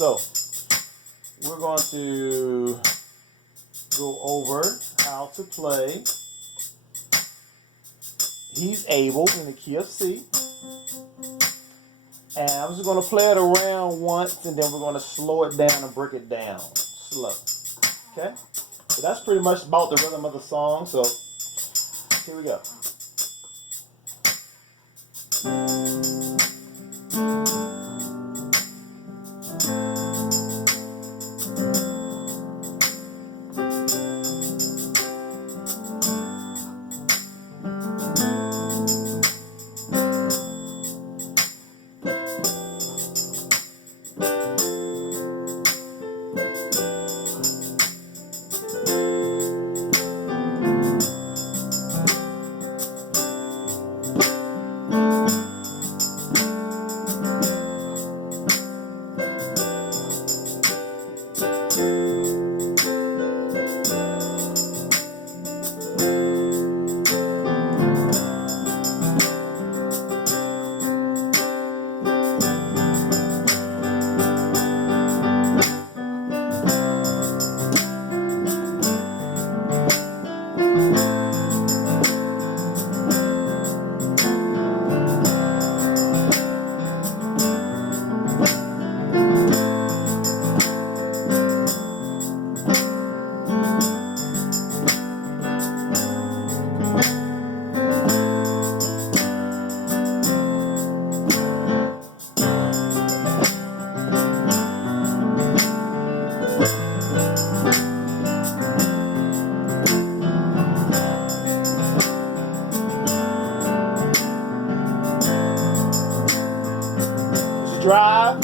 So we're going to go over how to play He's Able in the key of C. And I'm just going to play it around once, and then we're going to slow it down and break it down slow. Okay? So that's pretty much about the rhythm of the song. So here we go. Drive.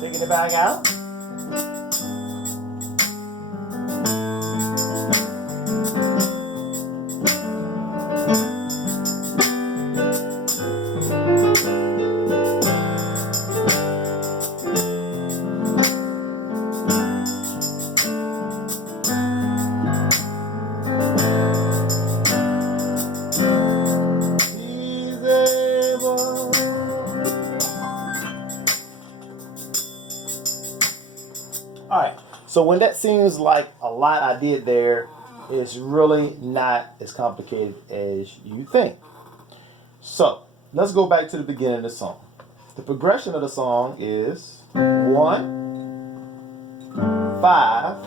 Taking it back out. Alright, so when that seems like a lot I did there, it's really not as complicated as you think. So, let's go back to the beginning of the song. The progression of the song is 1, 5,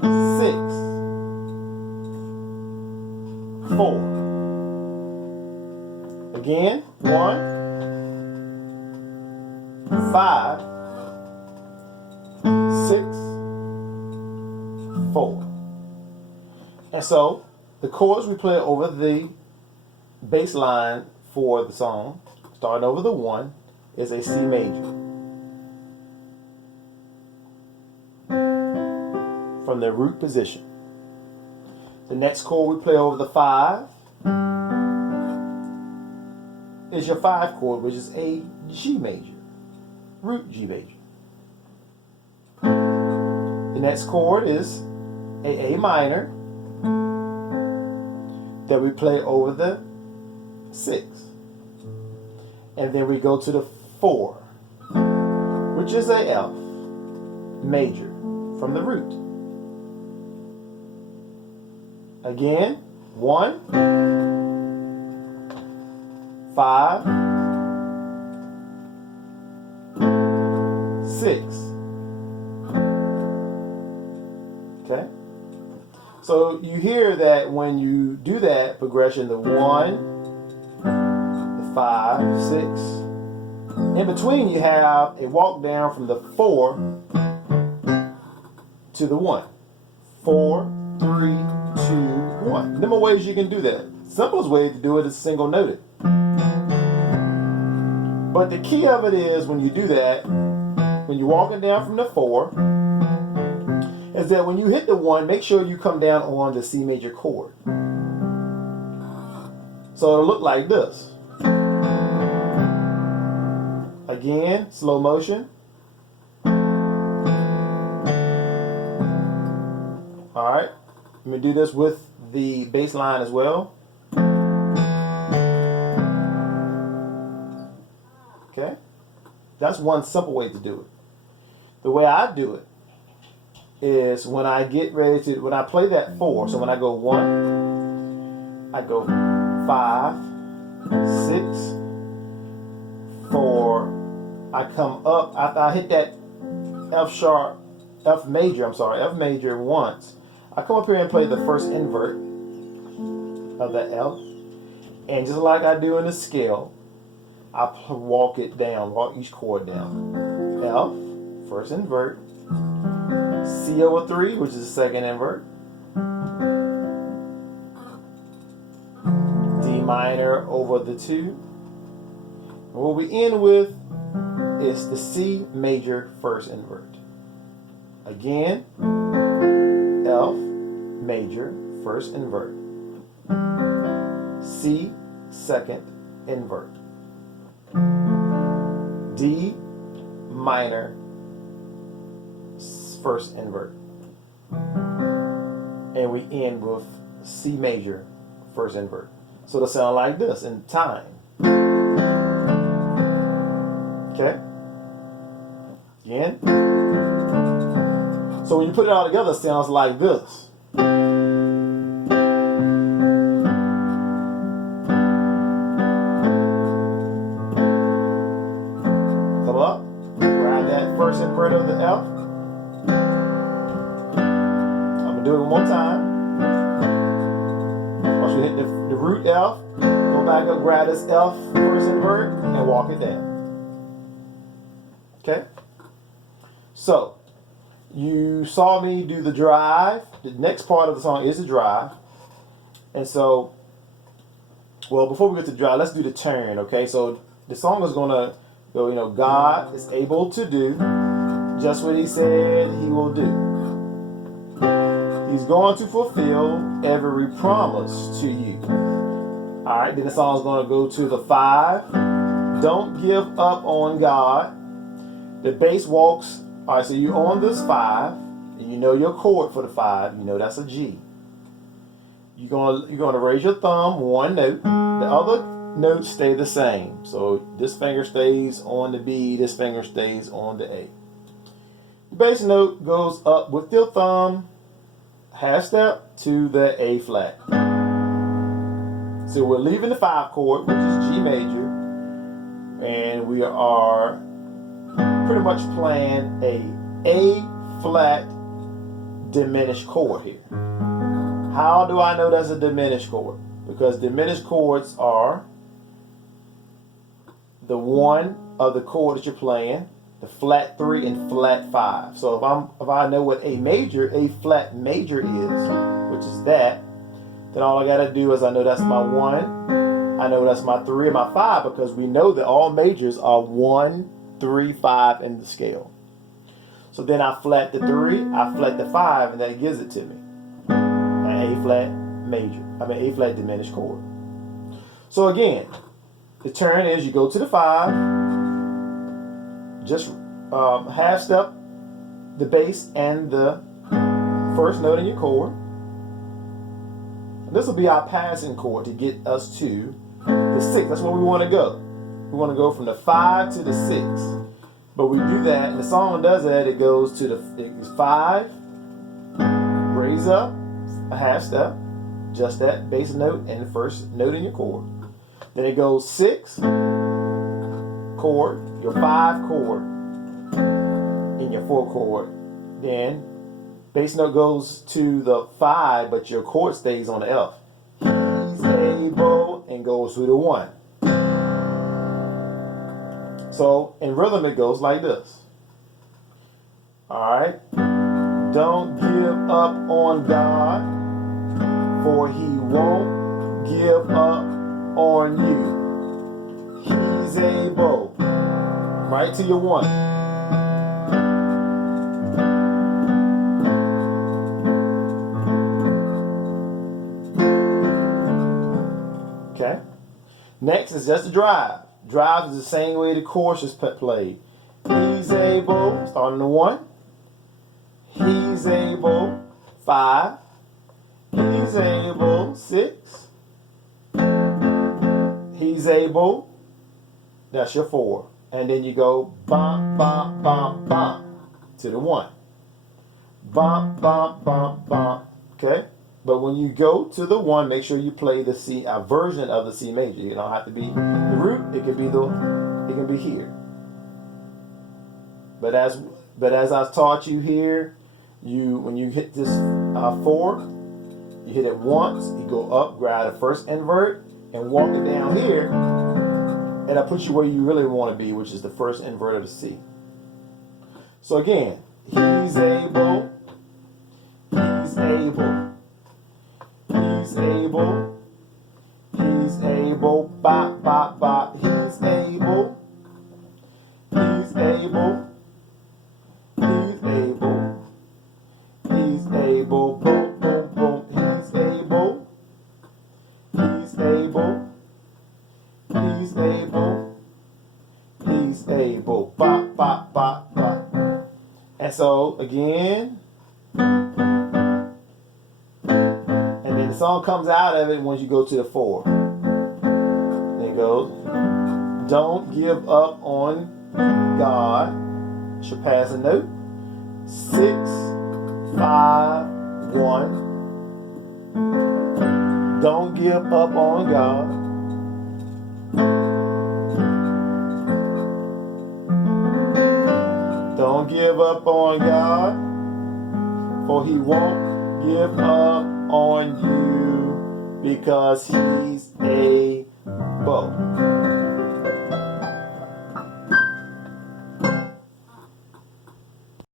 6, 4. Again, 1, 5, 6, 4. And so the chords we play over the bass line for the song, starting over the 1, is a C major. From the root position. The next chord we play over the 5 is your 5 chord, which is a G major. Root G major. The next chord is A minor that we play over the 6. And then we go to the 4, which is a F major from the root. Again, 1, 5, 6. Okay? So you hear that when you do that progression, the 1, the 5, 6. In between you have a walk down from the 4 to the 1. 4, 3, 2, 1. There are ways you can do that. Simplest way to do it is single noted. But the key of it is when you do that, when you're walking down from the 4, is that when you hit the 1, make sure you come down on the C major chord. So it'll look like this. Again, slow motion. All right, let me do this with the bass line as well. Okay, that's one simple way to do it. The way I do it is when I get ready to, when I play that 4, so when I go 1, I go 5, 6, 4, I come up, after I hit that F major once, I come up here and play the first invert of that F, and just like I do in the scale, I walk it down, walk each chord down. F, first invert, C over 3, which is the second invert, D minor over the 2, and what we end with is the C major first invert. Again, F major first invert, C second invert, D minor first invert, and we end with C major first invert. So it'll sound like this in time. Okay? Again. So when you put it all together, it sounds like this. Come up, grab that first invert of the F. I'm gonna do it one more time. Once you hit the root F, go back up, grab this F first invert, and walk it down. Okay? So, you saw me do the drive. The next part of the song is the drive. And so, well, before we get to the drive, let's do the turn, okay? So, the song is going to go, God is able to do just what he said he will do. He's going to fulfill every promise to you. All right, then the song is going to go to the 5. Don't give up on God. The bass walks. All right, so you're on this 5, and you know your chord for the 5. You know that's a G. You're gonna raise your thumb one note. The other notes stay the same. So this finger stays on the B. This finger stays on the A. The bass note goes up with your thumb, half step to the A flat. So we're leaving the 5 chord, which is G major, and we are pretty much playing a flat diminished chord here. How do I know that's a diminished chord? Because diminished chords are the 1 of the chord that you're playing, the flat 3 and flat 5. So if I know what A flat major is, which is that, then all I gotta do is I know that's my 1, I know that's my 3 and my 5, because we know that all majors are 1, 3, 5 in the scale. So then I flat the 3, I flat the 5, and that gives it to me. An A flat diminished chord. So again, the turn is you go to the 5, just half step the bass and the first note in your chord. And this will be our passing chord to get us to the 6. That's where we want to go. We want to go from the 5 to the 6. But we do that, and the song does that, it goes to the 5, raise up, a half step, just that bass note and the first note in your chord. Then it goes 6, chord, your 5 chord, in your 4 chord. Then bass note goes to the 5, but your chord stays on the F. He's able, and goes to the 1. So in rhythm it goes like this. Alright. Don't give up on God, for he won't give up on you. He's able. right to your 1. Okay. Next is just a drive. Drive is the same way the chorus is played. He's able, starting the 1. He's able, 5. He's able, 6. He's able, that's your 4. And then you go bump, bump, bump, bump to the 1. Bump, bump, bump, bump. Okay? But when you go to the 1, make sure you play the C, a version of the C major. You don't have to be the root. It can be here. But as I've taught you here, when you hit this 4, you hit it once. You go up, grab the first invert, and walk it down here, and it'll put you where you really want to be, which is the first invert of the C. So again, he's able. He's able. He's able. He's able. Bop, bop, bop. He's able. He's able. He's able. He's able. Boom, boom, boom. He's able. He's able. He's able. He's able. Bop, bop, bop, bop. And so again. The song comes out of it once you go to the 4. Then it goes, don't give up on God. Should pass a note. 6, 5, 1. Don't give up on God. Don't give up on God, for He won't give up on you because He's able.